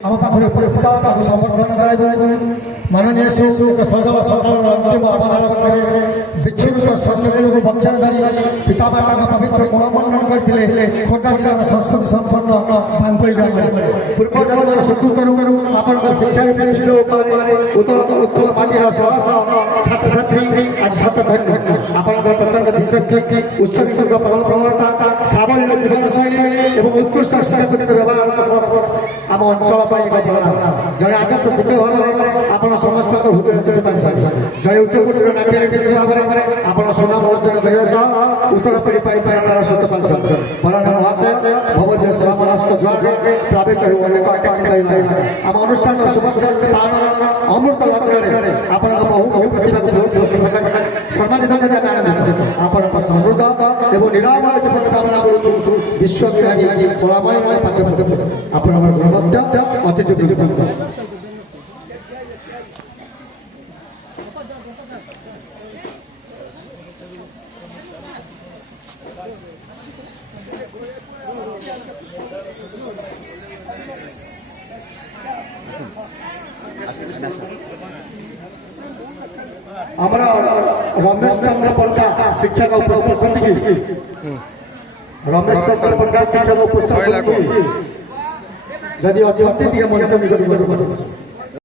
ଆମ ପାଖରେ ଉପସ୍ଥିତ ତାକୁ ସମର୍ଥନ କରାଯାଏ। ମାନନୀୟ ଶିଶୁ ସଜଳ ସକାଳର ଅନ୍ତିମ ଅବଦାନ ପାଖରେ ବିଚ୍ଛିନ୍ନ ସ୍ୱର୍ଣ୍ଣକୁ ବକ୍ଷରେ ଧରି ପିତାମାତାଙ୍କ ପବିତ୍ର ଗୁଣମଣ୍ଡନ କରିଥିଲେ ଖୋର୍ଦ୍ଧା ଜିଲ୍ଲାର ସଂସ୍କୃତି ସମ୍ପନ୍ନ ବାଙ୍କୋଇ ଗ୍ରାମରେ। ପୂର୍ବଜନ୍ମର ସୁକୃତରୁ ଆପଣଙ୍କ ଶିକ୍ଷାରେ ଦୃଷ୍ଟିର ଉପରେ ଉତ୍ତର ମାଟିର ଶହ ଶହ ଛାତ୍ରଛାତ୍ରୀ ଆଜି ସତ ଧନ୍ୟ। ଆପଣଙ୍କର ପ୍ରଚଣ୍ଡ ଧୀଶକ୍ତି ଉତ୍ସର୍ଗୀକୃତ ପ୍ରବଣତା ସାବଳୀଳ ଜୀବନଶୈଳୀ ଏବଂ ଉତ୍କୃଷ୍ଟ ସାଂସ୍କୃତିକ ବ୍ୟବହାର ଆମ ଅଞ୍ଚଳ ପାଇଁ ଏକ ବରଦାନ। ଜଣେ ଆଦର୍ଶ ଶିକ୍ଷକ ଭାବରେ ଆପଣ ସମସ୍ତଙ୍କ ହୃଦୟ ଜିତି ପାରିଛନ୍ତି। ଜଣେ ଉଚ୍ଚକୋଟୀର ନାଟ୍ୟନିର୍ଦ୍ଦେଶକ ଭାବରେ ଆପଣ ସୁନାମ ଅର୍ଜନ କରିବା ସହ ଉତ୍ତର ପିଢ଼ି ପାଇଁ ପ୍ରେରଣାର ସ୍ରୋତ ପାଇଛନ୍ତି। ବରଣ ମହାଶୟ ଭବଦୀୟ ସେବା ମନସ୍କ ଦ୍ୱାରରେ ପ୍ଲାବିତ ହେଉ ଅନେକ ଆକାଂକ୍ଷିତ ହୋଇଥାଏ। ଆମ ଅନୁଷ୍ଠାନର ସୁଭଦ୍ର ସ୍ଥାନର ଅମୃତ ଲଗ୍ନରେ ଆପଣଙ୍କ ବହୁ ବହୁ ପ୍ରତିଭାକୁ ବହୁତ ସମ୍ମାନିତ କରି ଆମେ ଆନନ୍ଦିତ। ଆପଣଙ୍କ ସମୃଦ୍ଧ ଏବଂ ନିରାମୟ ଜୀବନ କାମନା କରୁଛୁ। ବିଶ୍ୱବିହାରୀ କଳାମଣି ପାଖେ ଆପଣଙ୍କର ଗୁଣବତ୍ତ ଅତିଥି ବୃନ୍ଦ। ଆମର ରମେଶ ଚନ୍ଦ୍ର ପଣ୍ଡା ଶିକ୍ଷକ ଉପସ୍ଥିତ ଅଛନ୍ତି କି? ରମେଶ ଚନ୍ଦ୍ର ପଣ୍ଡା ଶିକ୍ଷକ ଉପସ୍ଥିତ ଅଛନ୍ତି ଯଦି ଅଛନ୍ତି ଟିକେ ମଞ୍ଚ ନିକଟକୁ